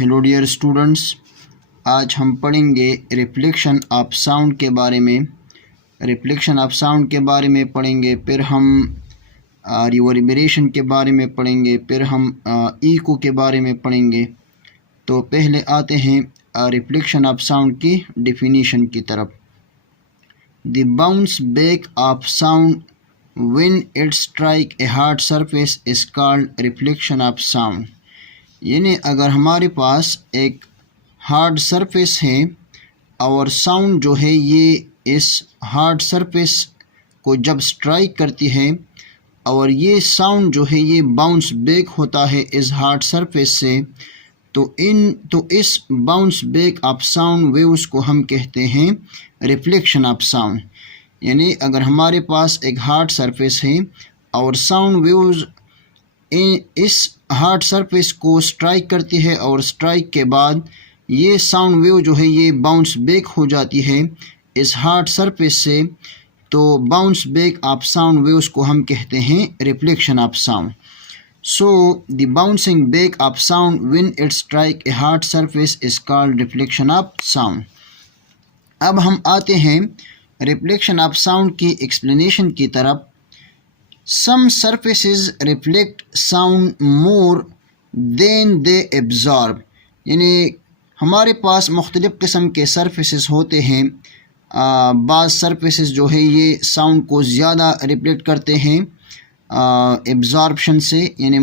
Hello dear students, आज हम पढ़ेंगे रिफ्लेक्शन ऑफ साउंड के बारे में। रिफ्लेक्शन ऑफ साउंड के बारे में पढ़ेंगे, फिर हम रिवर्बरेशन के बारे में पढ़ेंगे, फिर हम इको के बारे में पढ़ेंगे। तो पहले आते हैं रिफ्लेक्शन ऑफ साउंड की डेफिनीशन की तरफ। The bounce back of sound when it strike a hard surface is called reflection of sound. यानी अगर हमारे पास एक हार्ड सरफेस है और साउंड जो है ये इस हार्ड सरफेस को जब स्ट्राइक करती है और ये साउंड जो है ये बाउंस बैक होता है इस हार्ड सरफेस से, तो इस bounce back of sound waves को हम कहते हैं रिफ्लेक्शन ऑफ साउंड। यानी अगर हमारे पास एक हार्ड सरफेस है और साउंड वेव्स इस हार्ड सरफेस को स्ट्राइक करती है और स्ट्राइक के बाद ये साउंड वेव जो है ये बाउंस बैक हो जाती है इस हार्ड सरफेस से, तो bounce back of sound waves को हम कहते हैं reflection of sound. So the bouncing back of sound when it strike a hard surface is called reflection of sound. अब हम आते हैं रिफ्लेक्शन ऑफ साउंड की एक्सप्लेनेशन की तरफ। Some surfaces reflect sound more than they absorb। यानी हमारे पास मुख्तलिफ़ किस्म के सरफेसेस होते हैं। बाज़ सरफेसेस जो है ये साउंड को ज़्यादा रिफ्लेक्ट करते हैं एब्जॉर्बशन से, यानी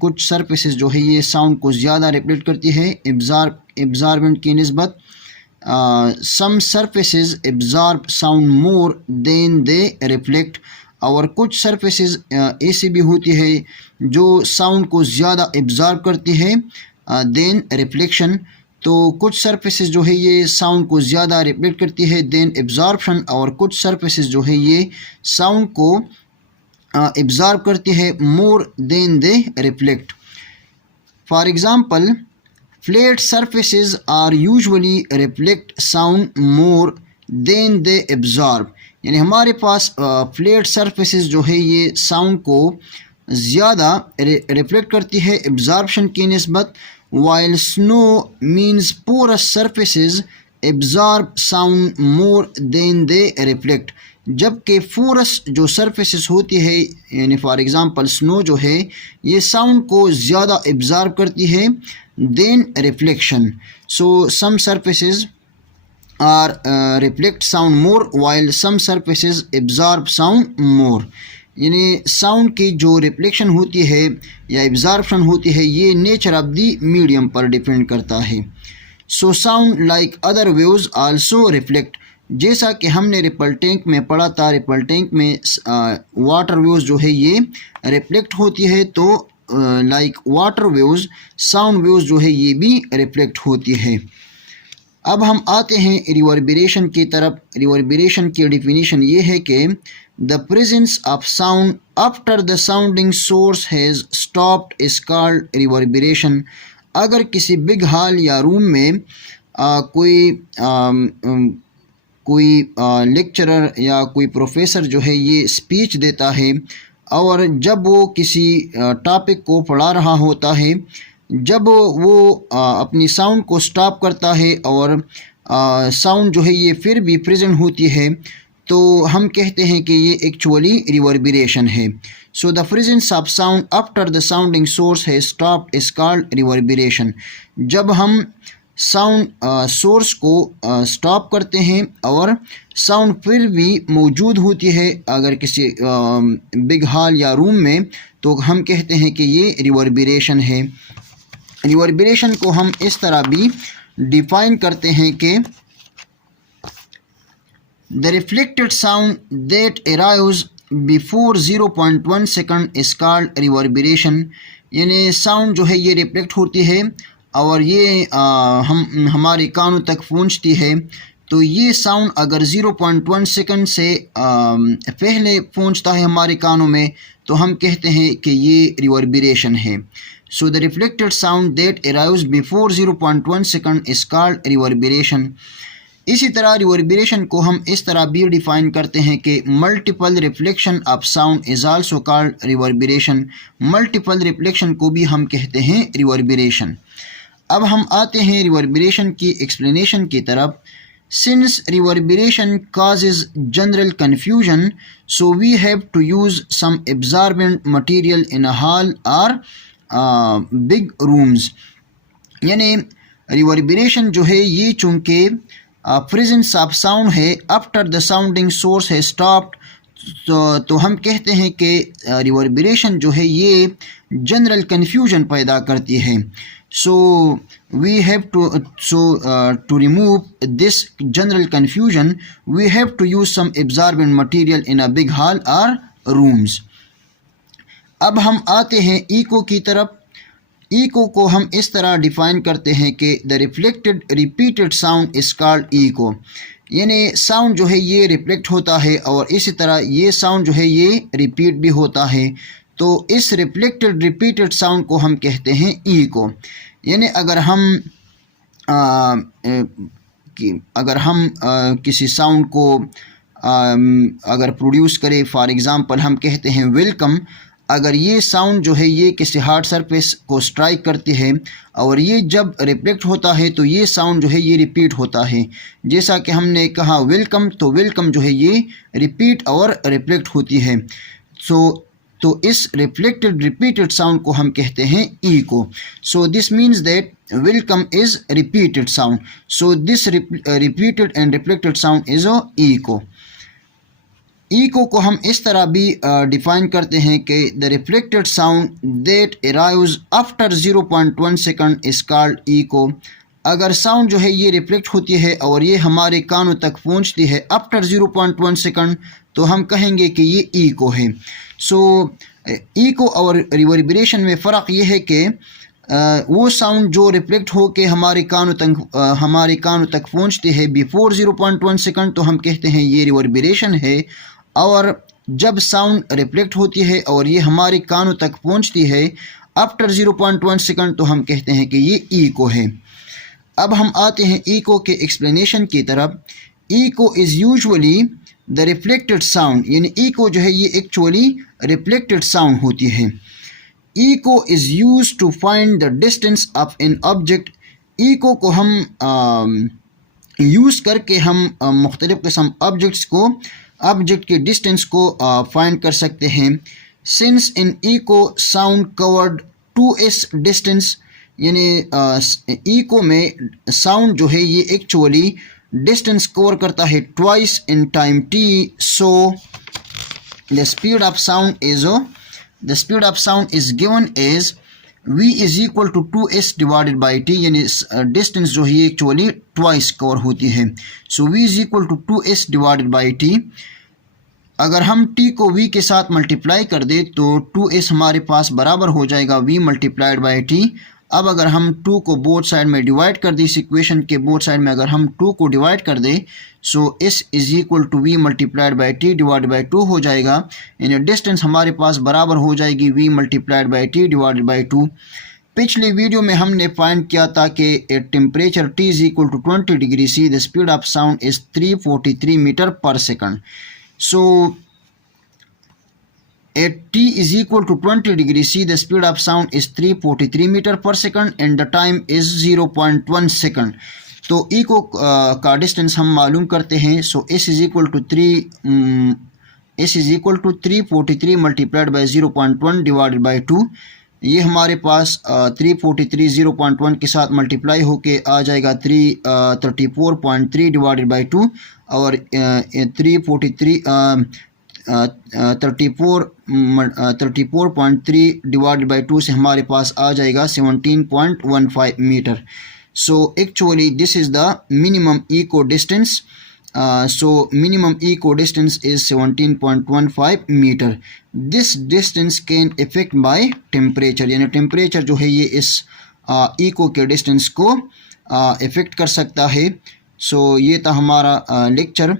कुछ सरफेसेस जो है ये साउंड को ज़्यादा रिफ्लेक्ट करती है एब्जॉर्बेंट की निस्बत। Some surfaces absorb sound more than they reflect, और कुछ सरफेसेस ऐसी भी होती है जो साउंड को ज़्यादा एब्जॉर्ब करती है देन रिफ्लेक्शन। तो कुछ सरफेसेस जो है ये साउंड को ज़्यादा रिफ्लेक्ट करती है देन एब्जॉर्बशन, और कुछ सरफेसेस जो है ये साउंड को एब्जॉर्ब करती है more than they reflect. For example, flat surfaces are usually reflect sound more than they absorb. यानी हमारे पास फ्लैट सरफेसेस जो है ये साउंड को ज़्यादा रिफ्लेक्ट करती है एब्जॉर्बशन की निस्बत, while snow means porous surfaces absorb sound more than they reflect. जबकि पोरस जो सरफेसेस होती है, यानी फॉर एग्ज़ाम्पल स्नो जो है ये साउंड को ज़्यादा एब्जॉर्ब करती है than reflection. So some surfaces are reflect sound more while some surfaces absorb sound more। यानी साउंड की जो रिफ्लेक्शन होती है या एब्जॉर्प्शन होती है ये नेचर ऑफ द मीडियम पर डिपेंड करता है। So sound like other waves also reflect. जैसा कि हमने रिपल टैंक में पढ़ा था, रिपल टैंक में वाटर वेव्स जो है ये रिफ्लेक्ट होती है, तो like water waves sound waves जो है ये भी रिफ्लेक्ट होती है। अब हम आते हैं रिवर्बरेशन की तरफ। रिवर्बरेशन की डेफिनेशन ये है कि the presence of sound after the sounding source has stopped is called reverberation. अगर किसी बिग हॉल या रूम में कोई लेक्चरर या कोई प्रोफेसर जो है ये स्पीच देता है और जब वो किसी टॉपिक को पढ़ा रहा होता है, जब वो अपनी साउंड को स्टॉप करता है और साउंड जो है ये फिर भी प्रेजेंट होती है, तो हम कहते हैं कि ये एक्चुअली रिवर्बरेशन है। So the presence of sound after the sounding source है स्टॉप्ड इज कॉल्ड रिवर्बरेशन। जब हम साउंड सोर्स को स्टॉप करते हैं और साउंड फिर भी मौजूद होती है अगर किसी बिग हॉल या रूम में, तो हम कहते हैं कि ये रिवर्बरेशन है। रिवर्बरेशन को हम इस तरह भी डिफाइन करते हैं कि the reflected sound that arrives before 0.1 second is called reverberation. यानी साउंड जो है ये रिफ्लेक्ट होती है और ये हमारे कानों तक पहुंचती है, तो ये साउंड अगर 0.1 सेकंड से पहले पहुंचता है हमारे कानों में, तो हम कहते हैं कि ये रिवर्बरेशन है। So the reflected sound that arrives before 0.1 second is called reverberation. इसी तरह रिवर्बरेशन को हम इस तरह भी डिफाइन करते हैं कि multiple reflection of sound is also called reverberation. Multiple reflection को भी हम कहते हैं रिवर्बरेशन। अब हम आते हैं रिवर्बरेशन की एक्सप्लेनेशन की तरफ। Since reverberation causes general confusion, so we have to use some absorbent material in a hall or big rooms. यानी रिवर्बरेशन जो है ये चूँकि प्रेजेंस ऑफ साउंड है आफ्टर द साउंडिंग सोर्स है स्टॉप्ड, तो हम कहते हैं कि रिवर्बरेशन जो है ये जनरल कन्फ्यूजन पैदा करती है। So we have to remove this general confusion, we have to use some absorbent material in a big hall or rooms. अब हम आते हैं इको की तरफ। इको को हम इस तरह डिफाइन करते हैं कि the reflected repeated sound is called echo. यानी साउंड जो है ये रिफ्लेक्ट होता है और इसी तरह ये साउंड जो है ये रिपीट भी होता है, तो इस रिफ्लेक्टेड रिपीटेड साउंड को हम कहते हैं इको। यानी अगर हम किसी साउंड को अगर प्रोड्यूस करें, फॉर एग्ज़ाम्पल हम कहते हैं वेलकम, अगर ये साउंड जो है ये किसी हार्ड सरफेस को स्ट्राइक करती है और ये जब रिफ्लेक्ट होता है तो ये साउंड जो है ये रिपीट होता है। जैसा कि हमने कहा वेलकम, तो वेलकम जो है ये रिपीट और रिफ्लेक्ट होती है। तो इस रिफ्लेक्टेड रिपीटेड साउंड को हम कहते हैं echo. So this means that welcome is repeated sound, so this repeated and reflected sound is echo. Echo को हम इस तरह भी डिफाइन करते हैं कि the reflected sound that arrives after 0.1 second is called echo. अगर साउंड जो है ये रिफ्लेक्ट होती है और ये हमारे कानों तक पहुंचती है आफ्टर 0.1 सेकंड, तो हम कहेंगे कि ये इको है। सो इको और रिवर्बरेशन में फ़र्क ये है कि वो साउंड जो रिफ्लेक्ट हो के हमारे कानों तक पहुंचती है बिफोर 0.1 सेकंड, तो हम कहते हैं ये रिवर्बरेशन है, और जब साउंड रिफ्लेक्ट होती है और ये हमारे कानों तक पहुंचती है आफ्टर 0.1 सेकंड, तो हम कहते हैं कि ये इको है। अब हम आते हैं इको के एक्सप्लेनेशन की तरफ। Eco is usually the reflected sound, यानी इको जो है ये एक्चुअली रिफ्लेक्टेड साउंड होती है। Eco is use to find the distance of an object. Eco को हम यूज़ करके हम मुख्तलिफ़ किस्म ऑब्जेक्ट के डिस्टेंस को फाइंड कर सकते हैं। Since in echo sound covered 2s distance, यानी इको में साउंड जो है ये एक्चुअली डिस्टेंस कवर करता है twice in time t, so the speed of sound is given as v is equal to 2s divided by t, यानी distance जो है ये एक्चुअली ट्वाइस कवर होती है। So v is equal to 2s divided by t। अगर हम t को v के साथ मल्टीप्लाई कर दे तो 2s हमारे पास बराबर हो जाएगा v मल्टीप्लाइड बाई t। अब अगर हम 2 को बोथ साइड में डिवाइड कर दें, इस इक्वेशन के बोथ साइड में अगर हम 2 को डिवाइड कर दें, so s is equal to v multiplied by t divide by 2 हो जाएगा। यानी डिस्टेंस हमारे पास बराबर हो जाएगी v multiplied by t divided by 2। पिछले वीडियो में हमने फाइंड किया था कि at temperature t is equal to 20 degree C the speed of sound is 343 metre पर second. So at t is equal to 20 degree C, the speed of sound is 343 meter per second and the time is 0.1 second. तो eco का distance हम मालूम करते हैं। सो s is equal to 343 multiplied by 0.1 divided by 2। ये हमारे पास 343 0.1 के साथ मल्टीप्लाई होके आ जाएगा 334.3 डिवाइडेड बाई 2, और 34.3 डिवाइडेड बाई 2 से हमारे पास आ जाएगा 17.15 metre. So actually this is the minimum echo distance. So minimum echo distance is 17.15 meter. This distance can affect by temperature, यानी टेम्परेचर जो है ये इस इको के डिस्टेंस को इफ़ेक्ट कर सकता है। सो ये था हमारा लेक्चर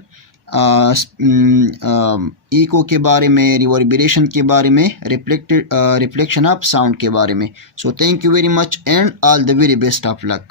इको के बारे में, रिवर्बरेशन के बारे में, रिफ्लेक्शन ऑफ साउंड के बारे में। So thank you very much and all the very best of luck.